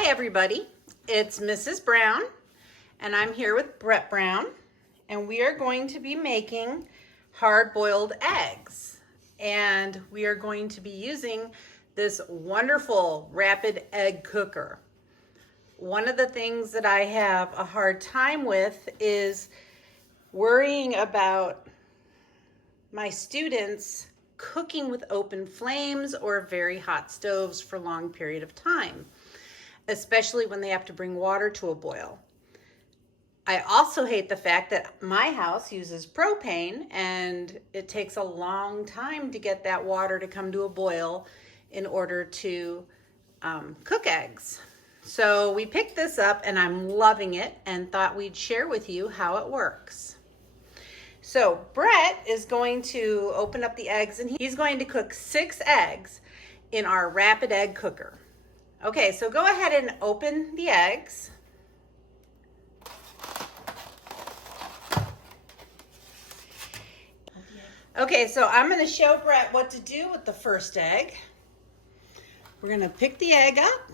Hi everybody, it's Mrs. Brown and I'm here with Brett Brown and we are going to be making hard-boiled eggs, and we are going to be using this wonderful rapid egg cooker. One of the things that I have a hard time with is worrying about my students cooking with open flames or very hot stoves for a long period of time, especially when they have to bring water to a boil. I also hate the fact that my house uses propane and it takes a long time to get that water to come to a boil in order to cook eggs. So we picked this up and I'm loving it and thought we'd share with you how it works. So Brett is going to open up the eggs and he's going to cook 6 eggs in our rapid egg cooker. Okay, so go ahead and open the eggs. Okay, so I'm going to show Brett what to do with the first egg. We're going to pick the egg up,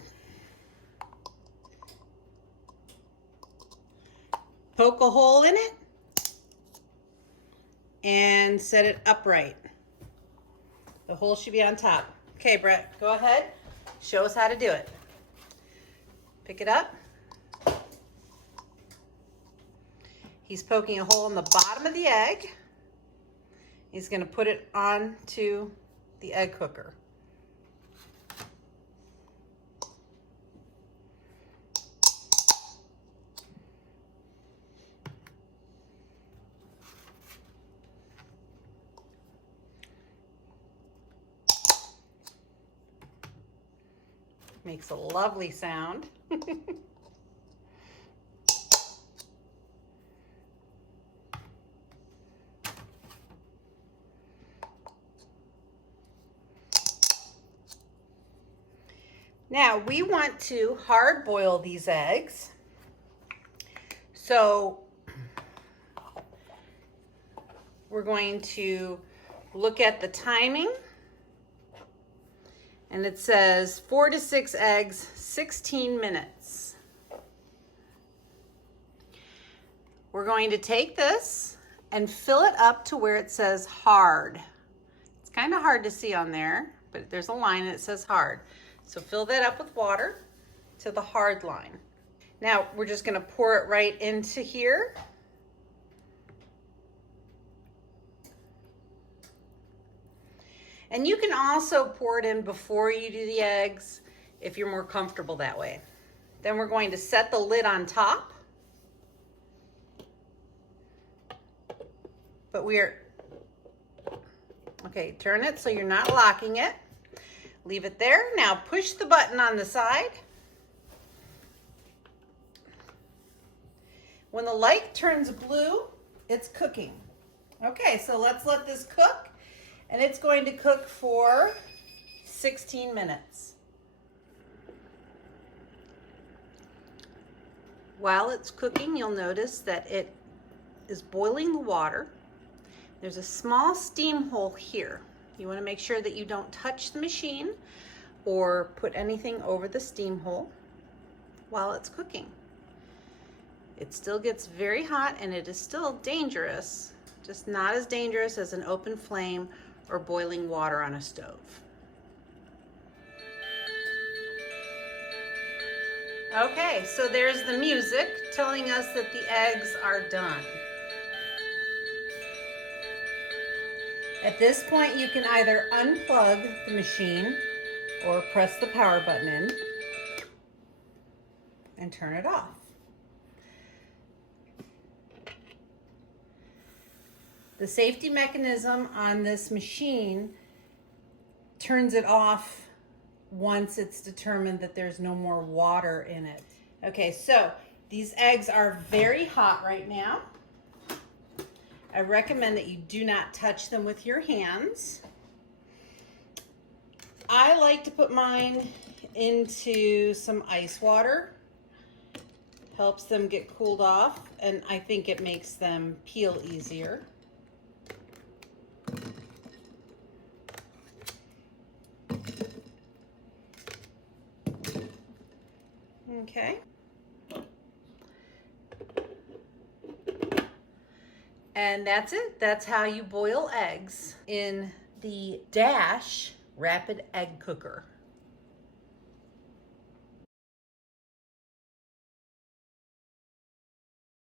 poke a hole in it, and set it upright. The hole should be on top. Okay, Brett, go ahead. Show us how to do it. Pick it up. He's poking a hole in the bottom of the egg. He's going to put it onto the egg cooker. Makes a lovely sound. Now we want to hard boil these eggs. So we're going to look at the timing. And it says 4 to 6 eggs, 16 minutes. We're going to take this and fill it up to where it says hard. It's kind of hard to see on there, but there's a line that says hard. So fill that up with water to the hard line. Now we're just going to pour it right into here. And you can also pour it in before you do the eggs if you're more comfortable that way. Then we're going to set the lid on top. But okay, turn it so you're not locking it. Leave it there. Now push the button on the side. When the light turns blue, it's cooking. Okay, so let's let this cook. And it's going to cook for 16 minutes. While it's cooking, you'll notice that it is boiling the water. There's a small steam hole here. You want to make sure that you don't touch the machine or put anything over the steam hole while it's cooking. It still gets very hot and it is still dangerous, just not as dangerous as an open flame or boiling water on a stove. Okay, so there's the music telling us that the eggs are done. At this point, you can either unplug the machine or press the power button in and turn it off. The safety mechanism on this machine turns it off once it's determined that there's no more water in it. Okay, so these eggs are very hot right now. I recommend that you do not touch them with your hands. I like to put mine into some ice water. Helps them get cooled off, and I think it makes them peel easier. Okay. And that's it. That's how you boil eggs in the Dash Rapid Egg Cooker.